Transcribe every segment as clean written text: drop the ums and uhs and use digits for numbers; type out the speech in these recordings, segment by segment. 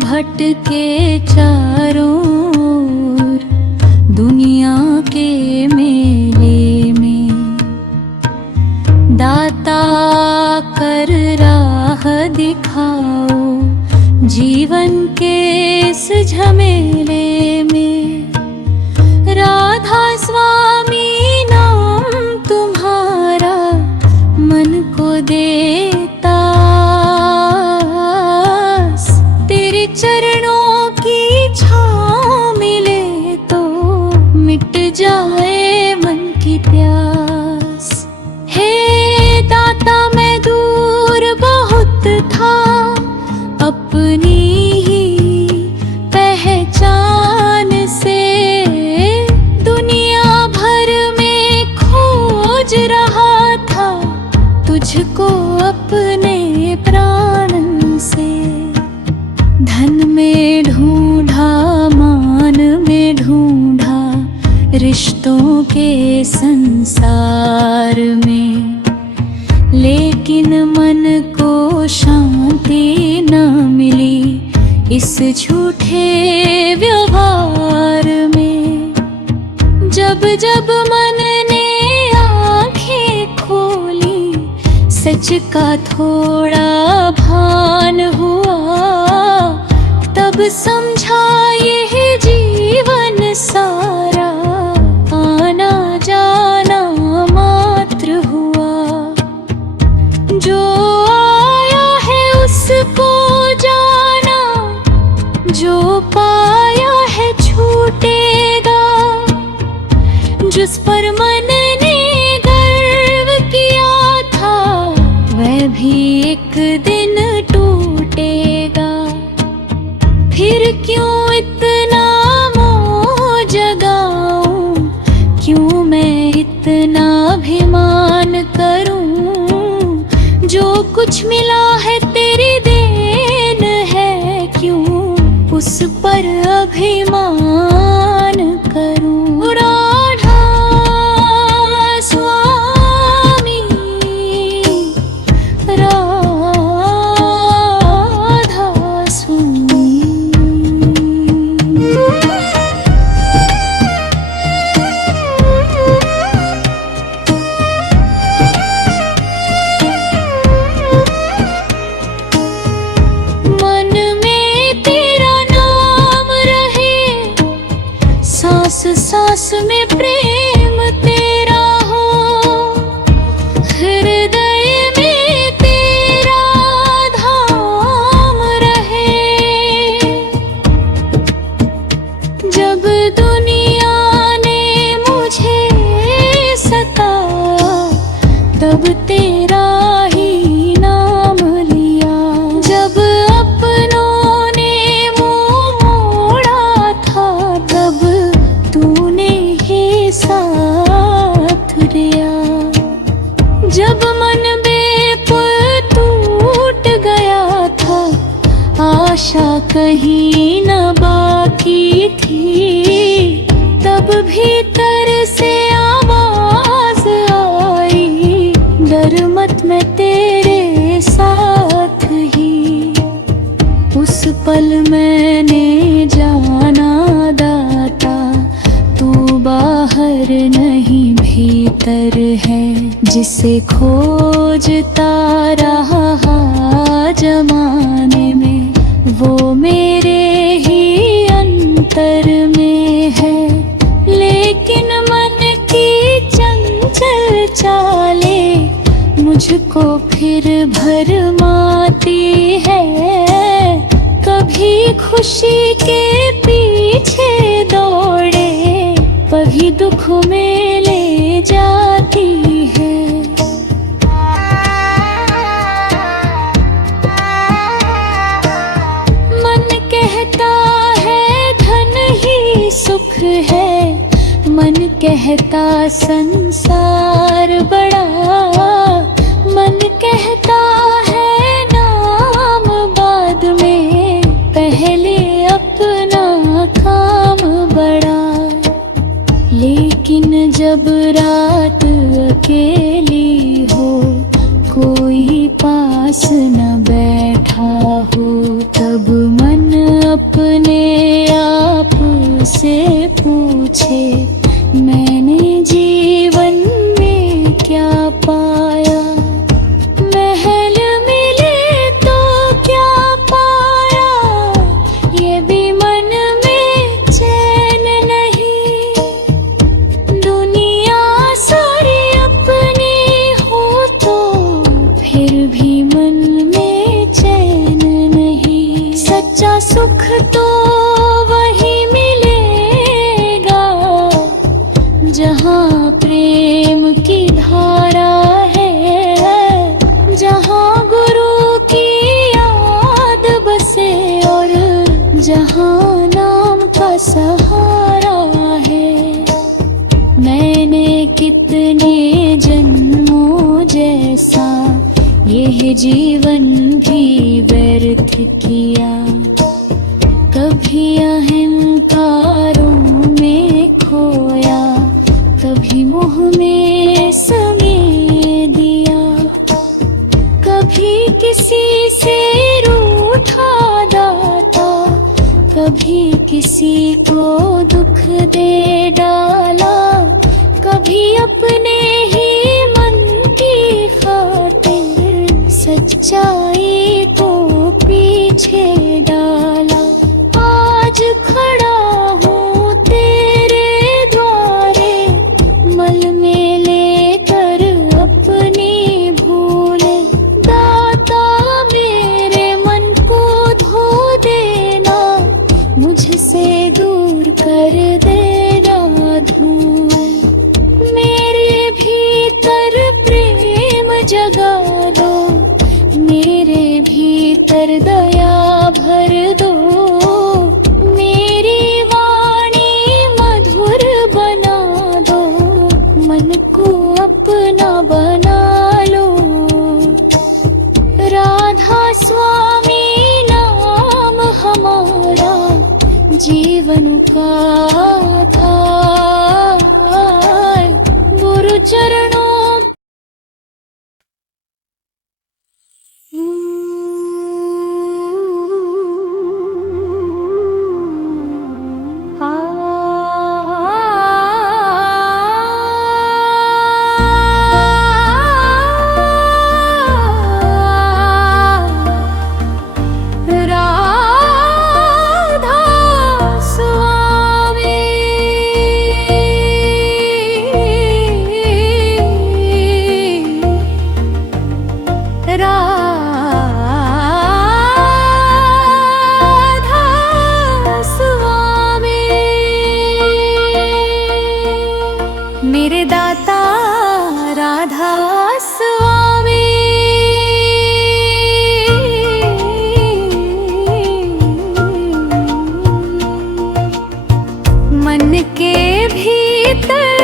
भटके चारों ओर दुनिया के मेले में, दाता कर राह दिखाओ जीवन के इस झमेले में। राधा स्वामी नाम तुम्हारा मन को देता, तेरे चरणों की छाँव मिले तो मिट जाए मन की प्यास। हे दाता मैं दूर बहुत था अपनी ही पहचान से, दुनिया भर में खोज रहा था तुझको अपने प्राण से। धन में ढूंढा, मान में ढूंढा, रिश्तों के संसार में, लेकिन मन को शांति न मिली इस झूठे व्यवहार में। जब जब मन ने आंखें खोली, सच का थोड़ा भान हुआ, तब समझा यह जीवन सारा आना जाना मात्र हुआ। जो आया है उसको जाना, जो पाया है छूटेगा, जिस पर मन ने गर्व किया था वह भी एक दिन टूटेगा। फिर क्यों इतना मोह जगाऊं, क्यों मैं इतना अभिमान करूं, जो कुछ मिला है तेरी देन है, क्यों उस पर अभिमान करूं। राधा स्वामी, राधा स्वामी। मन में तेरा नाम रहे, सांस सांस में प्रेम तेरा हो, हृदय में तेरा धाम रहे। जब दुनिया ने मुझे सताया, तब तेरा ही नाम लिया। जब अपनों ने मुँह मोड़ा था, तब तूने ही साथ दिया। जब मन बेपुर टूट गया था, आशा कहीं न बाकी थी, तब भीतर से आवाज आई, डर मत मैं तेरे साथ ही। उस पल मैंने जाना दाता तू बाहर नहीं भीतर है, जिसे खोजता रहा जमाने में, वो मेरे ही अंतर में है। लेकिन मन की चंचल चालें मुझको फिर भरमाती है, कभी खुशी के पीछे दौड़े, कभी दुख में ले जाती है। मन कहता है धन ही सुख है, मन कहता संसार बड़ा, मन कहता है नाम बाद में, पहले अपना काम बड़ा। लेकिन जब रात अकेली हो, कोई पास न बैठा हो, तब मन की धारा है, जहाँ गुरु की याद बसे और जहाँ नाम का सहारा है। मैंने कितने जन्मों जैसा यह जीवन भी व्यर्थ किया, कभी अहंकारों में खोया, कभी मोह में समे दिया, कभी किसी से रूठा दाता, कभी किसी को दुख दे डाला, कभी अपने ही मन की खातिर सच्चाई को पीछे डाला। आज खड़ा हूँ तेरे द्वारे, मल में लेकर अपनी भूले, दाता मेरे मन को धो देना, मुझसे दूर कर देना धूल। मेरे भीतर प्रेम जगा दो, मेरे भीतर दया भर दो, मेरी वाणी मधुर बना दो, मन को अपना बना लो। राधा स्वामी नाम हमारा जीवन का आधार, गुरु चरणों मेरे दाता राधा स्वामी, मन के भीतर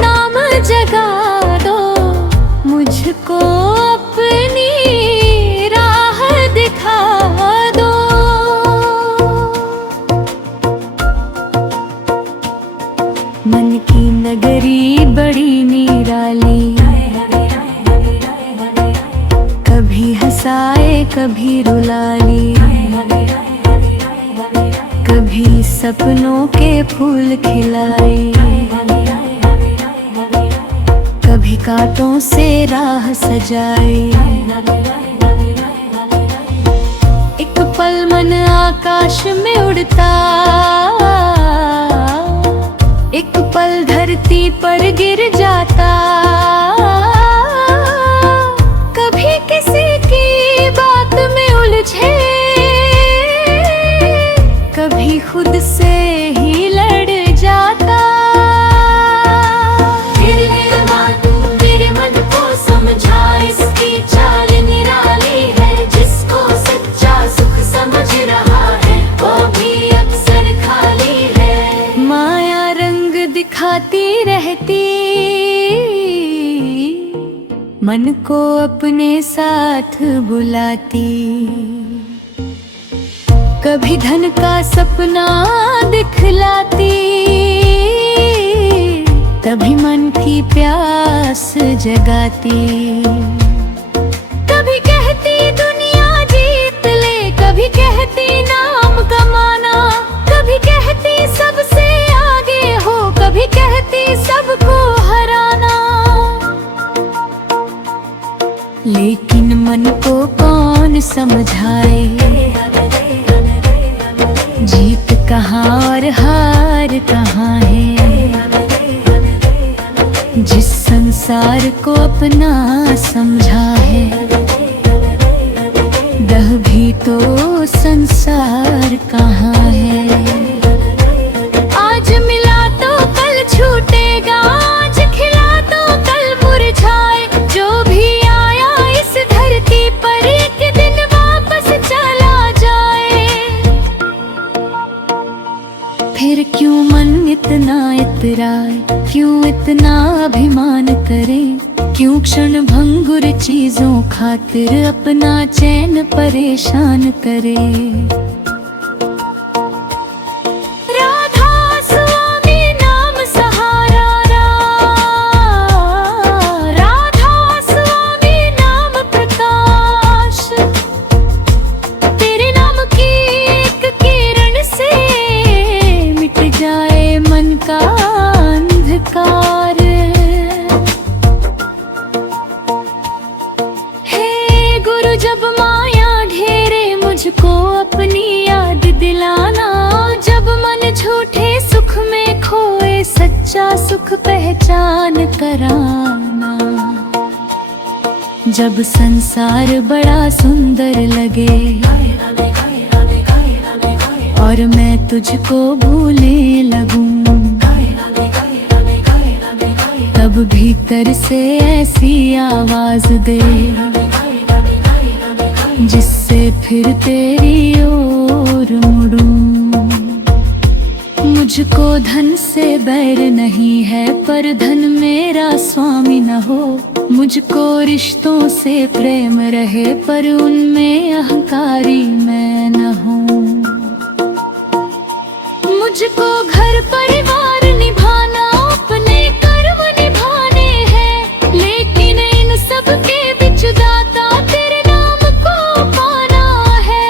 नाम जगा दो, मुझको अपनी राह दिखा दो। मन की नगरी बड़ी निराली, कभी हंसाए कभी रुलाली, कभी सपनों के फूल खिलाए, कभी कांटों से राह सजाए। एक पल मन आकाश में उड़ता, एक पल धरती पर गिर जाता, कभी किसी की बात में उलझे, कभी खुद से ही लड़ जाता। मेरे मन को समझा, इसकी चाल निराली है, जिसको सच्चा सुख समझ रहा है वो भी अक्सर खाली है। माया रंग दिखाती रहती, मन को अपने साथ बुलाती, कभी धन का सपना दिखलाती, कभी मन की प्यास जगाती, कभी कहती दुनिया जीत ले, कभी कहती नाम कमाना, कभी कहती सबसे आगे हो, कभी कहती सबको हराना। लेकिन मन को कौन समझाए, जीत कहाँ और हार कहाँ है, जिस संसार को अपना समझा है, दह भी तो संसार कहाँ है। आज मिला तो कल छूटेगा, आज खिला तो इतना अभिमान करें, क्यों क्षण भंगुर चीजों खातिर अपना चैन परेशान करे। राधा स्वामी नाम सहारा, राधा स्वामी नाम प्रकाश, तेरे नाम की एक किरण से मिट जाए मन का अंधकार। हे गुरु जब माया ढेरे मुझको अपनी याद दिलाना, जब मन झूठे सुख में खोए सच्चा सुख पहचान कराना। जब संसार बड़ा सुंदर लगे और मैं तुझको भूलने लगूं, तब भीतर से ऐसी आवाज दे जिससे फिर तेरी ओर मुड़ूं। मुझको धन से बैर नहीं है, पर धन मेरा स्वामी न हो। मुझको रिश्तों से प्रेम रहे, पर उनमें अहंकारी मैं न हूँ। मुझको घर परिवार निभाना, अपने कर्म निभाने हैं, लेकिन इन सब के बीच दाता तेरे नाम को पाना है।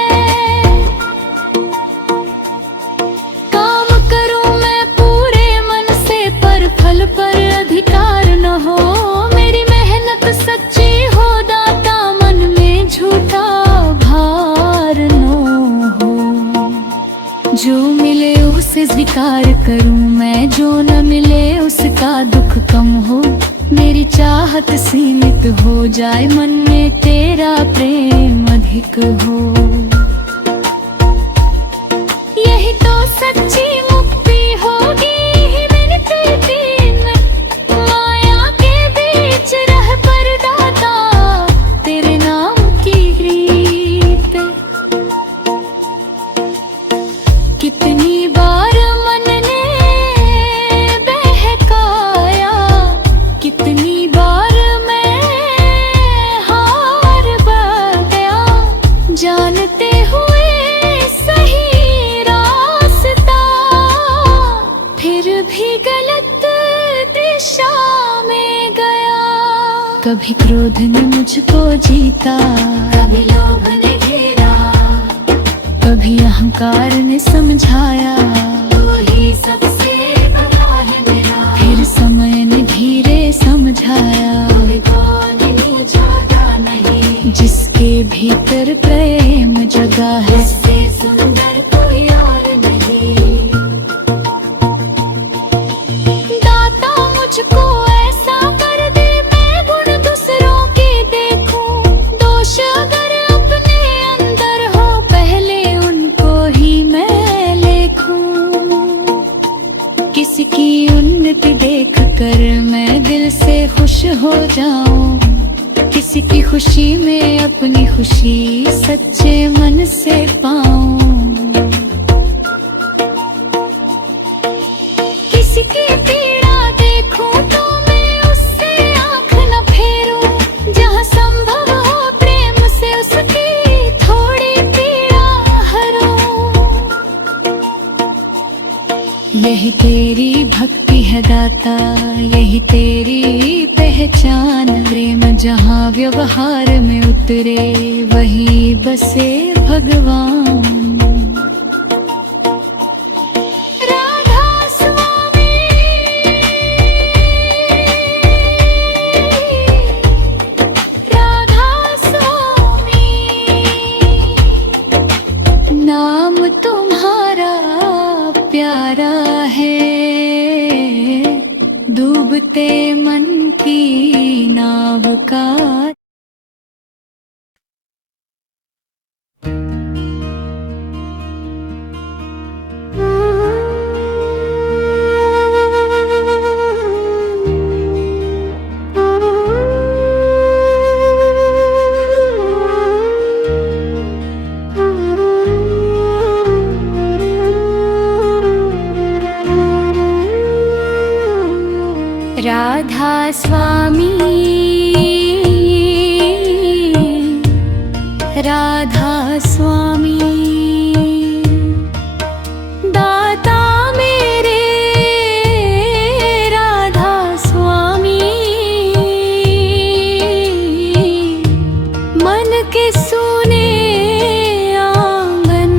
काम करूं मैं पूरे मन से, पर फल पर अधिकार न हो। मेरी मेहनत सच्ची हो दाता, मन में झूठा भार न हो। जो मिले उसे स्वीकार करूं मैं, जो न मिले उसका दुख कम हो। मेरी चाहत सीमित हो जाए, मन में तेरा प्रेम अधिक हो। यही तो सच्ची मुक्ति होगी मिलते दिन, माया के बीच रह पर दाता तेरे नाम की रीत। कितनी बार मन ने बहकाया, कितनी बार मैं हार गया, जानते हुए सही रास्ता, फिर भी गलत दिशा में गया। कभी क्रोध ने मुझको जीता, कभी लोभ ने घेरा, कभी अहंकार ने समझाया, तू ही सबसे बड़ा है मेरा। फिर समय ने धीरे समझाया, कोई कौन ज्यादा नहीं, जिसके भीतर प्रेम जगा है, इससे सुंदर कोई और नहीं। दाता मुझको ऐसा कर दे, मैं गुण दूसरों के देखूं। दोष अगर अपने अंदर हो, पहले उनको ही मैं लेखूं। किसी की उन्नति देख कर मैं दिल से खुश हो जाऊं, किसी की खुशी में अपनी खुशी सच्चे मन से पाऊं। किसी की पीड़ा देखूं तो मैं उससे आंख न फेरूं, जहां संभव हो प्रेम से उसकी थोड़ी पीड़ा हरूं। यही तेरी भक्ति है दाता, यही तेरी पहचान। प्रेम जहाँ व्यवहार में उतरे, वही बसे भगवान। राधा स्वामी, राधा स्वामी, नाम तुम्हारा प्यारा है, डूबते मन की नाव का। राधा स्वामी, राधा स्वामी, दाता मेरे राधा स्वामी, मन के सुने आंगन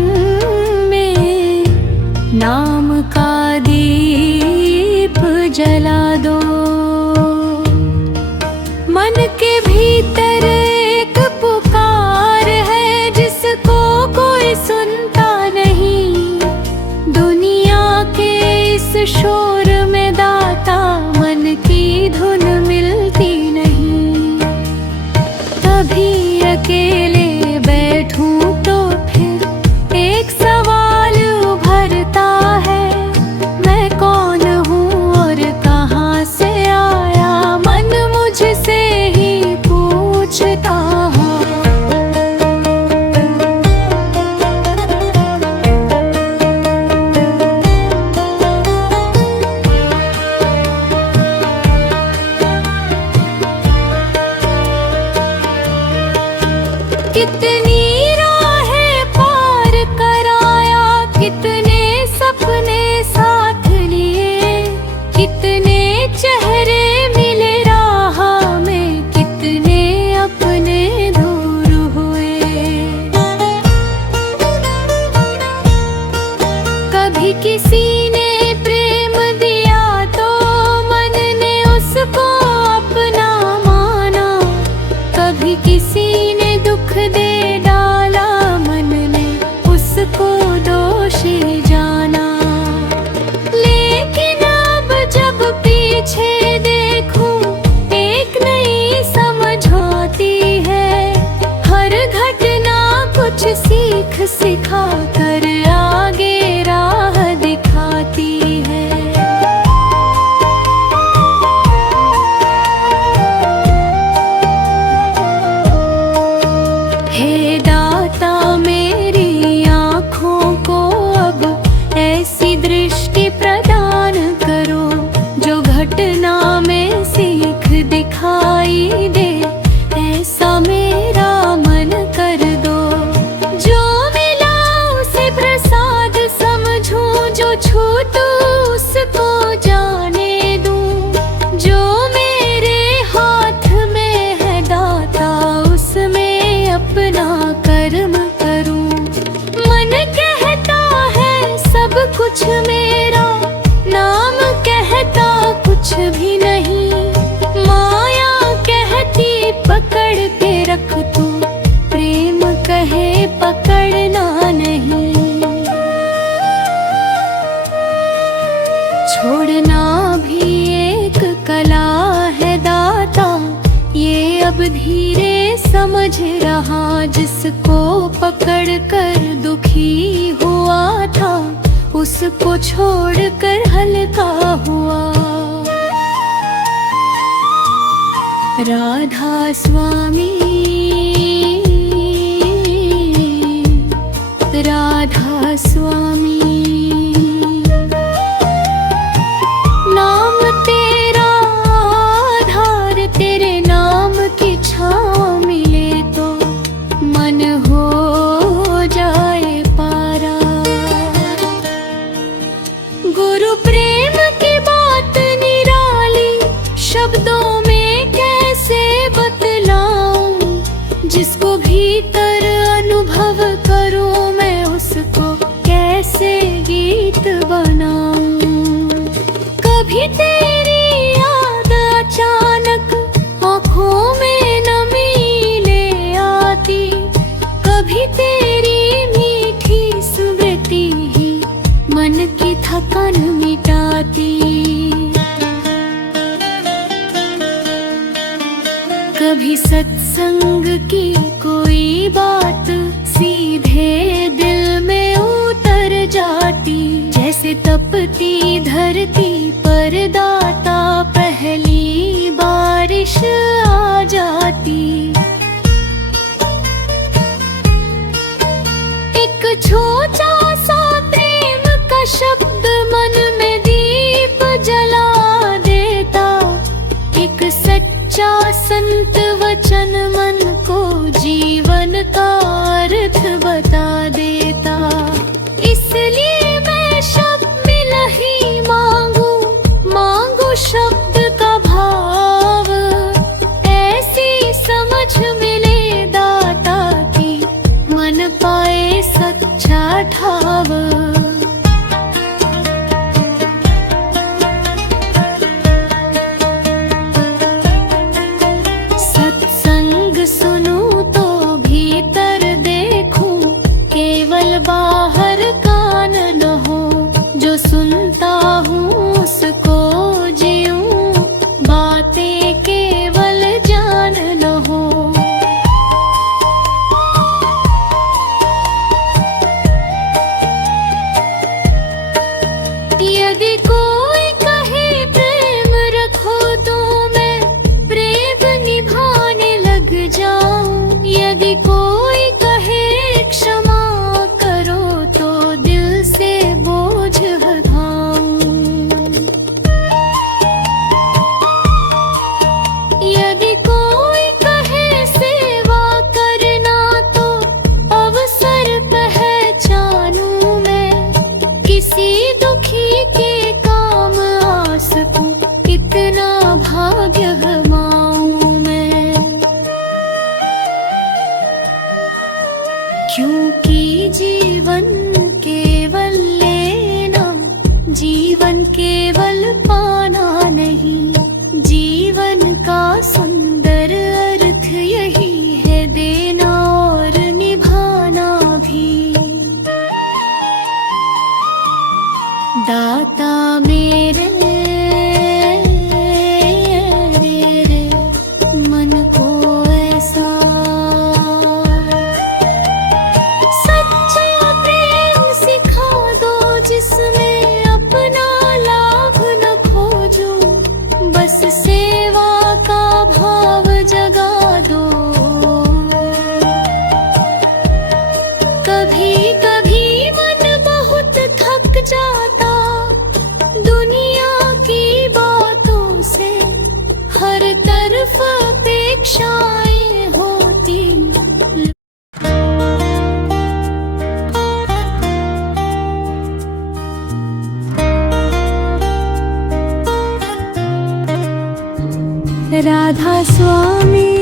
में नाम का दीप जला दो। मन के भीतर एक पुकार है जिसको कोई सुनता नहीं, दुनिया के इस शोर में दाता मन की धुन मिलती नहीं। तभी अकेले बैठूं तो फिर एक सवाल उभरता है, मैं कौन हूँ और कहाँ से आया, मन मुझसे ही पूछता है। कितनी राहें पार कराया, कितने सपने साथ लिए, कितने चेहरे मिले राह में, कितने अपने दूर हुए। कभी किसी ने प्रेम दिया तो मन ने उसको अपना माना, कभी किसी ने दुख दे डाला, मन ने उसको दोषी जाना। लेकिन अब जब पीछे देखूं एक नई समझ होती है, हर घटना कुछ सीख सिखा कर आगे राह दिखाती है। हे दाता मेरी आँखों को अब ऐसी दृष्टि प्रदान करो, जो घटना में सीख दिखाई दे, ऐसा मेरा मन कर दो। जो मिला उसे प्रसाद समझूं, जो छूटूं उसको जाने दूं, जो मेरे हाथ में है दाता उसमें अपना कर्म करूं। मन कहता है सब कुछ मेरा, नाम कहता कुछ भी नहीं, माया कहती पकड़ के रख तू, प्रेम कहे पकड़ना नहीं। छोड़ना भी एक कला है दाता, ये अब धीरे समझ रहा, जिसको पकड़ कर दुखी हुआ था उसको छोड़कर हल्का हुआ। राधा स्वामी, राधा स्वामी, नाम तेरा आधार, तेरे नाम की छाँव मिले तो मन हो जाए पारा। गुरु प्रेम की बात निराली, शब्दों में कैसे बतलाऊं, जिसको भीतर अनुभव करूं मैं उसको कैसे गीत बनाऊं। कभी तेरी याद अचानक आँखों में नमी ले आती, कभी तेरी मीठी स्मृति ही मन की थकान मिटाती। कभी सत्संग की कोई बात सीधे दिल में उतर जाती, जैसे तपती धरती पर दाता पहली बारिश आ जाती। एक छोटा सा प्रेम का शब्द मन में दीप जला देता, संत वचन मन को जीवन का अर्थ बता देता। इसलिए मैं शब्द मिल ही मांगू, मांगू शब्द का भाव। ऐसी समझ मिले दाता की मन पाए सच्चा ठाव। बाहर कान न हो, जो सुनता हूँ उसको जीऊं, बातें केवल जान न हो। यदि कोई कहे प्रेम रखो तो मैं प्रेम निभाने लग जाऊं। यदि कोई कहे क्षमा क्योंकि जीवन केवल लेना, जीवन केवल पाना नहीं। जीवन का सुंदर अर्थ यही है, देना और निभाना भी। दाता मेरे मन को ऐसा जिसमें अपना लाभ न खोजूं, बस सेवा का भाव जगा दो। कभी कभी मन बहुत थक जाता दुनिया की बातों से, हर तरफ अपेक्षाएं होती। राधा स्वामी,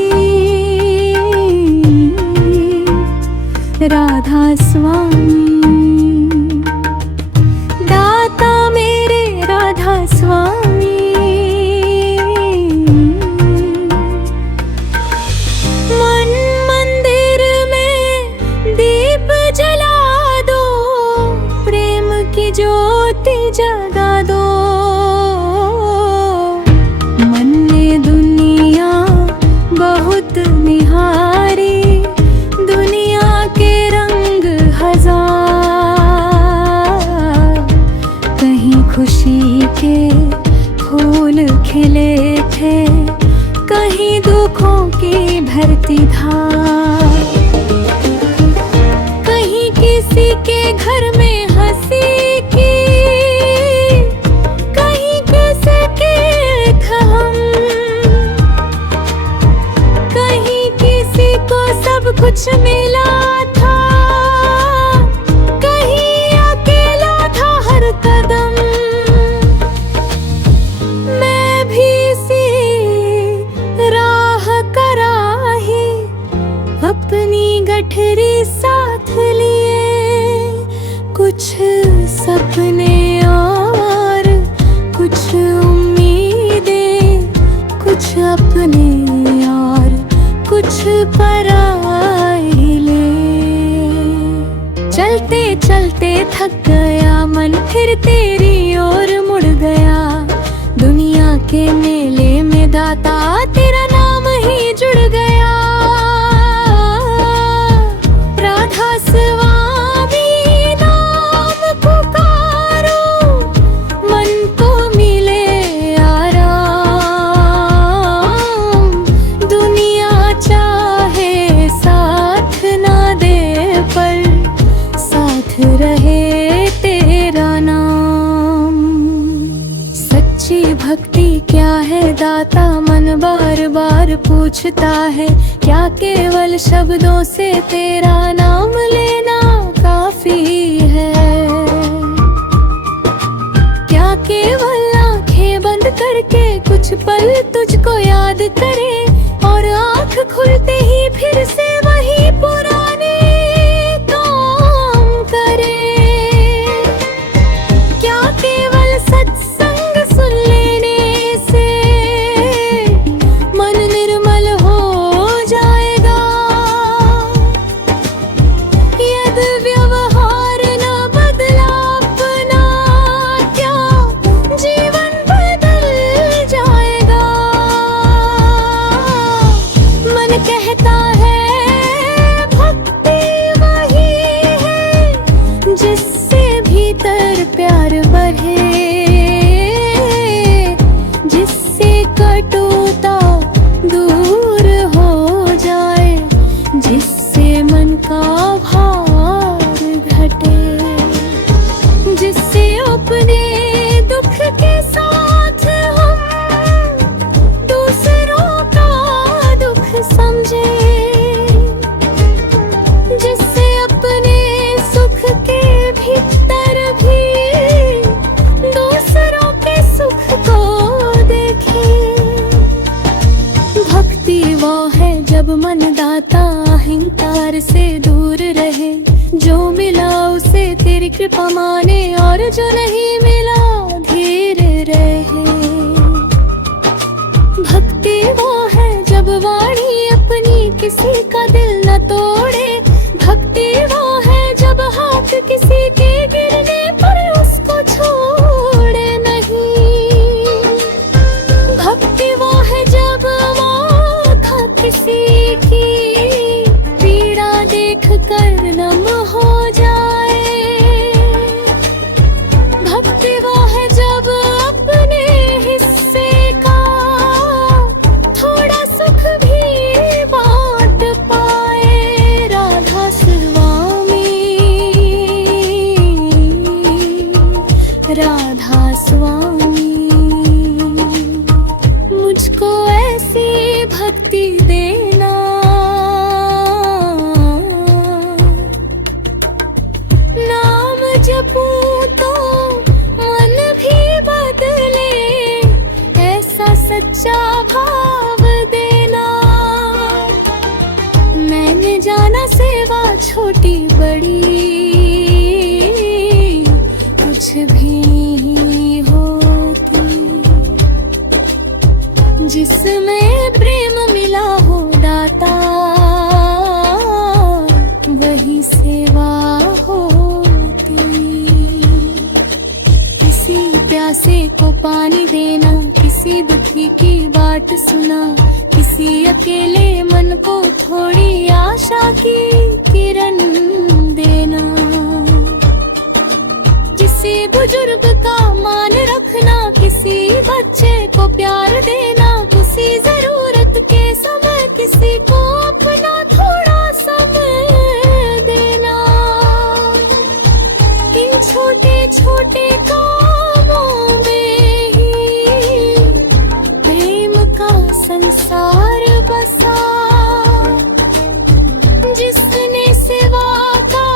राधा स्वामी, दाता मेरे राधा स्वामी। मन मंदिर में दीप जला दो, प्रेम की ज्योति जगा दो। बहुत निहारी दुनिया के रंग हजार, कहीं खुशी के फूल खिले थे, कहीं दुखों की भरती धार। कहीं किसी के घर में हंसी की, कहीं किसी के थम, सब कुछ मिला था, कहीं अकेला था हर कदम। मैं भी इसी राह का राही, अपनी गठरी साथ लिए। कुछ सपने और कुछ उम्मीदें, कुछ अपने और कुछ पराई ले। चलते चलते थक गया मन, फिर तेरी ओर मुड़ गया। दुनिया के मेले में दाता तेरा नाम ही जुड़ गया। राधा स्वामी नाम पुकारो, मन को मिले रहे तेरा नाम। सच्ची भक्ति क्या है दाता, मन बार बार पूछता है, क्या केवल शब्दों से तेरा नाम लेना काफी है? क्या केवल आंखें बंद करके कुछ पल तुझको याद करे और आंख खुलते ही फिर से वही पुराने काम करे? क्या केवल सत्संग सुन लेने से मन निर्मल हो जाएगा? यदि व्यवहार न बदला अपना, क्या जीवन बदल जाएगा? मन कहता है भक्ति वही है जिससे भीतर प्यार बढ़े, जिससे कटुता दूर हो जाए, जिससे मन का भार घटे, जिससे अपने दुख के साथ हम दूसरों का दुख समझे, जिससे अपने सुख के भीतर भी दूसरों के सुख को देखे। भक्ति वो है जब मन दाता अहंकार से दूर रहे, जो मिला उसे तेरी कृपा माने और जो नहीं मिला धीर रहे। भक्ति वो है जब वाणी अपनी किसी का दिल न तोड़े, भक्ति वो है जब हाथ किसी के गिरने पर उसको छोड़े नहीं। भक्ति वो है जब आँख किसी की पीड़ा देख कर नम हो जाए। भक्ति वो है जब अपने हिस्से का थोड़ा सुख भी बांट पाए। राधा स्वामी, राधा स्वामी, मुझको ऐसी भक्ति देना, नाम जपूं तो मन भी बदले, ऐसा सच्चा भाव देना। मैंने जाना सेवा छोटी बड़ी कुछ भी नहीं होती, जिसमें प्रेम मिला हो दाता वही सेवा होती। किसी प्यासे को पानी देना, किसी दुखी की बात सुना, किसी अकेले मन को थोड़ी आशा की किरण देना। किसी बुजुर्ग का मान रखना, किसी बच्चे को प्यार देना, किसी जरूरत के समय किसी को अपना थोड़ा समय देना। इन छोटे छोटे कामों में ही प्रेम का संसार बसा। जिसने सेवा का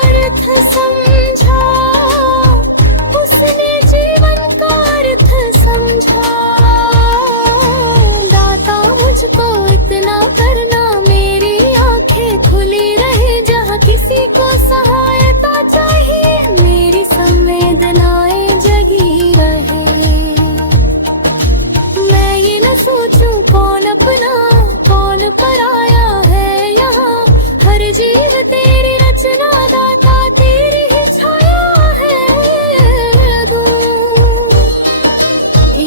अर्थ समझा, उसने जीवन का अर्थ समझा। दाता मुझको इतना करना, मेरी आंखें खुली रहे, जहाँ किसी को सहायता चाहिए मेरी संवेदनाएं जगी रहे। मैं ये न सोचूं कौन अपना कौन पराया है यहाँ, हर जीव तेरी रचना दाता, तेरी ही छाया है दूं।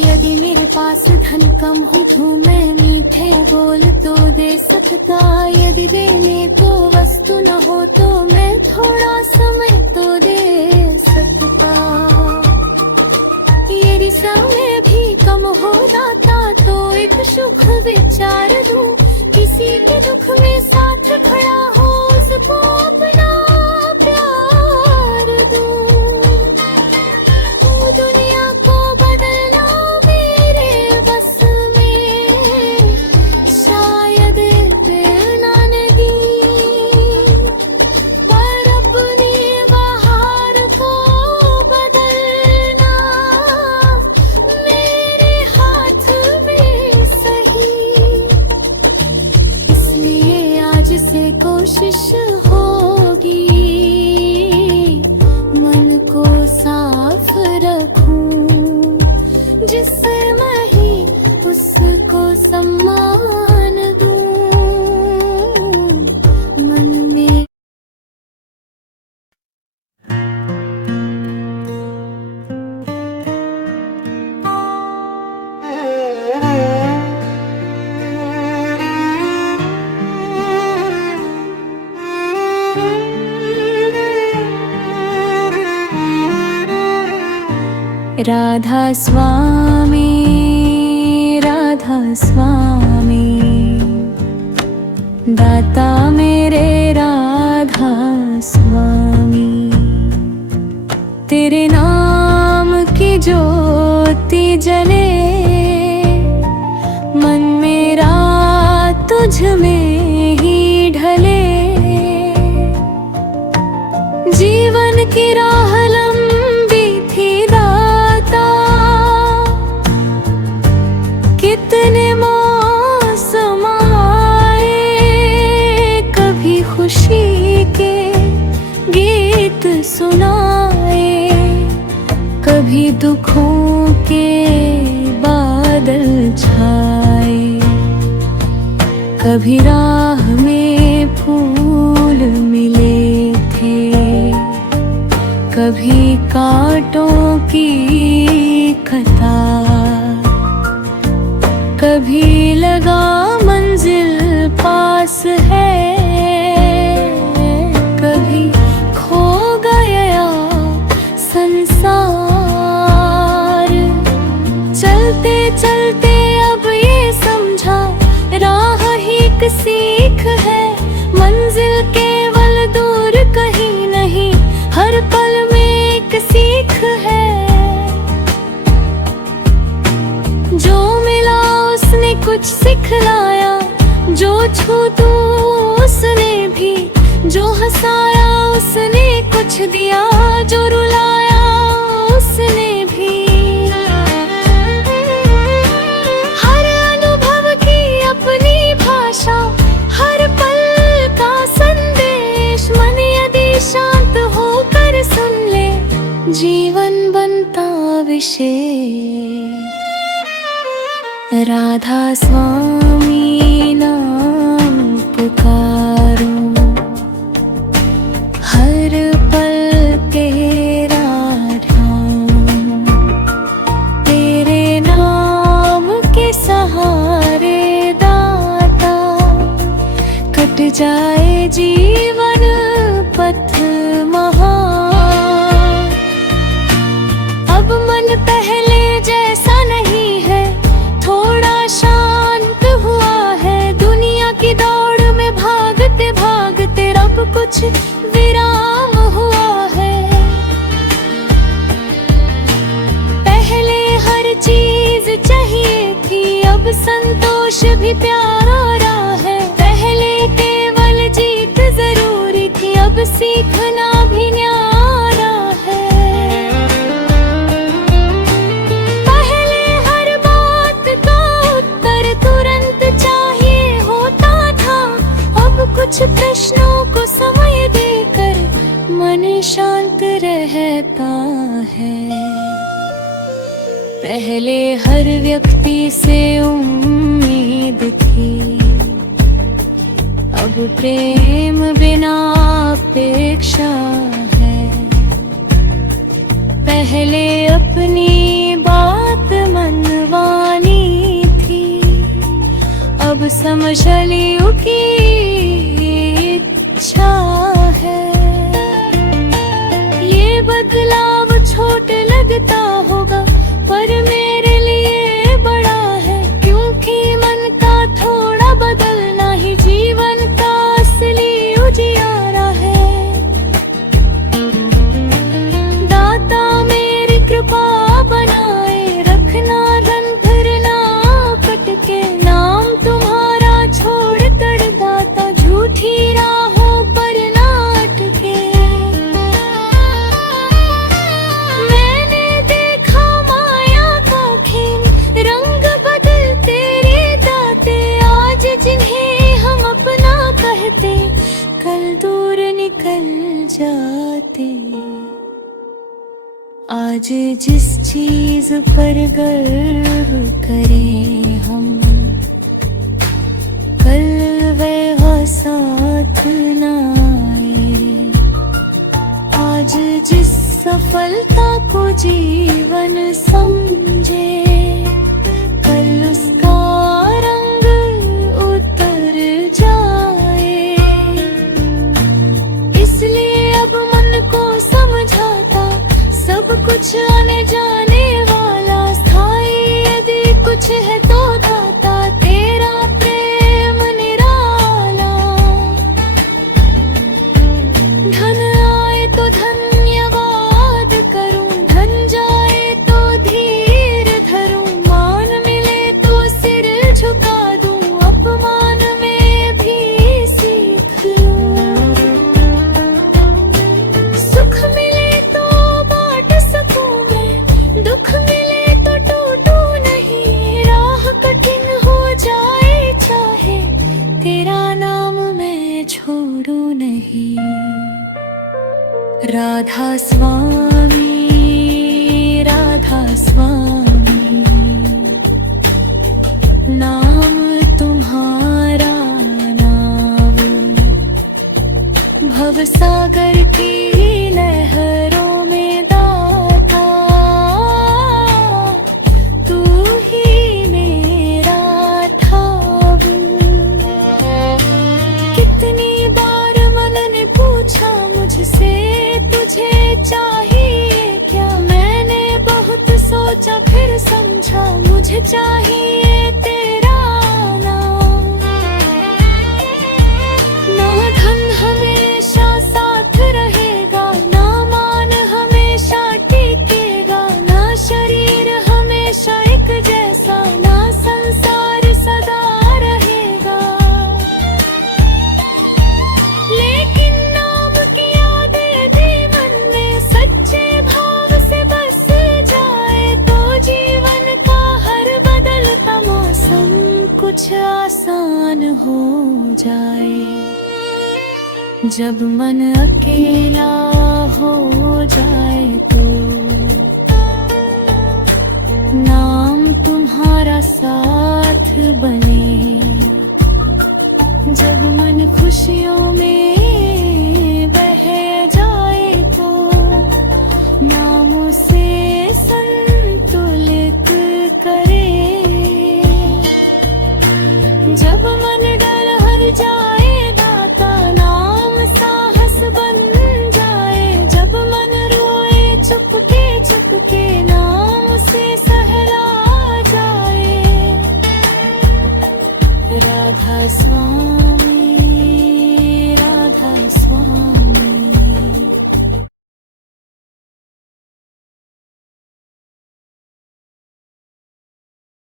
यदि मेरे पास धन कम हो तो मैं मीठे बोल तो दे सकता, यदि देने को वस्तु न हो तो मैं थोड़ा समय तो दे सकता। यदि समय भी कम हो दाता तो एक सुख विचार दूं, किसी के दुख में साथ खड़ा हो उसको अपना प्यार दूं। दुनिया को बदलना मेरे बस में, कोशिश होगी मन को साफ रखूं, जिसमें ही उसको सम्मान दूं। मन में राधा स्वामी, राधा स्वामी, दाता मेरे राधा स्वामी। तेरे नाम की ज्योति जले, मन मेरा तुझ में ही ढले। जीवन की राह लंबी थी दाता, कितने मौसम आए, कभी खुशी के गीत सुनाए, कभी दुखों के बादल छाए, कभी राह में फूल मिले थे, कभी कांटों की कतार, कभी लगा मंजिल पास है, कभी खो गया संसार। चलते चलते अब ये समझा, राह ही एक सीख है, मंजिल केवल दूर कहीं नहीं, हर पल में एक सीख है। जो मिला उसने कुछ सिखलाया, जो छू तू उसने भी, जो हंसाया उसने कुछ दिया, जो रुलाया उसने भी। हर अनुभव की अपनी भाषा, हर पल का संदेश, मन यदि शांत होकर सुन ले, जीवन बनता विशेष। राधा स्वामी नाम पुकारूं, हर पल तेरा ध्यान, तेरे नाम के सहारे दाता, कट जाए जीवन पथ महान। अब मन पहले जैसा नहीं है, थोड़ा शांत हुआ है, दुनिया की दौड़ में भागते भागते रब कुछ विराम हुआ है। पहले हर चीज चाहिए थी, अब संतोष भी प्यारा है। पहले केवल जीत जरूरी थी, अब सीखना भी न्यारा है। पहले हर बात का उत्तर तुरंत चाहिए होता था, अब कुछ प्रश्नों को समय देकर मन शांत रहता है। पहले हर व्यक्ति से उम्मीद थी, अब प्रेम बिना अपेक्षा है। पहले अपनी बात मनवानी थी, अब समझ लियो की इच्छा है। ये बदलाव छोट लगता होगा, पर मेरे लिए बड़ा है, क्योंकि मन का थोड़ा बदलना ही जीवन का असली उजियारा है। दाता मेरी कृपा बनाए रखना, रंध्र ना कटके, नाम तुम्हारा छोड़ कर दाता झूठी राहों पर ना अटके। मैंने जाते। आज जिस चीज पर गर्व करें हम, कल वह साथ न आए। आज जिस सफलता को जीवन समझे, कल उसका रंग उतर जाए। इसलिए अब मन को समझाता, सब कुछ आने जाने वाला, स्थायी यदि कुछ है तो दाता तेरा प्रेम निराला। धन आए तो धन्यवाद करूं, धन जाए तो धीर धरूं। मान मिले तो सिर झुका दूं, अपमान में भी सीख लूं। सुख मिले तो बांट सकूं मैं, दुख मिले तो टूटूं नहीं। राह कठिन हो जाए चाहे, तेरा नाम मैं छोड़ूं नहीं। राधा स्वामी, राधा स्वामी, नाम तुम्हारा नाव, भवसागर की लहरों में दाता, तू ही मेरा ठाव। कितनी बार मन ने पूछा मुझसे, तुझे चाहिए क्या? मैंने बहुत सोचा फिर समझा, मुझे चाहिए तेरा नाम। ना धन हमेशा साथ रहेगा, ना मान हमेशा टिकेगा, ना शरीर हमेशा एक जैसा, ना संसार सदा रहेगा। लेकिन नाम की यादें भी मन में सच्चे भाव से बस जाए, तो जीवन का हर बदलता मौसम कुछ आसान हो जाए। जब मन अकेला हो जाए तो नाम तुम्हारा साथ बने। जब मन खुशियों में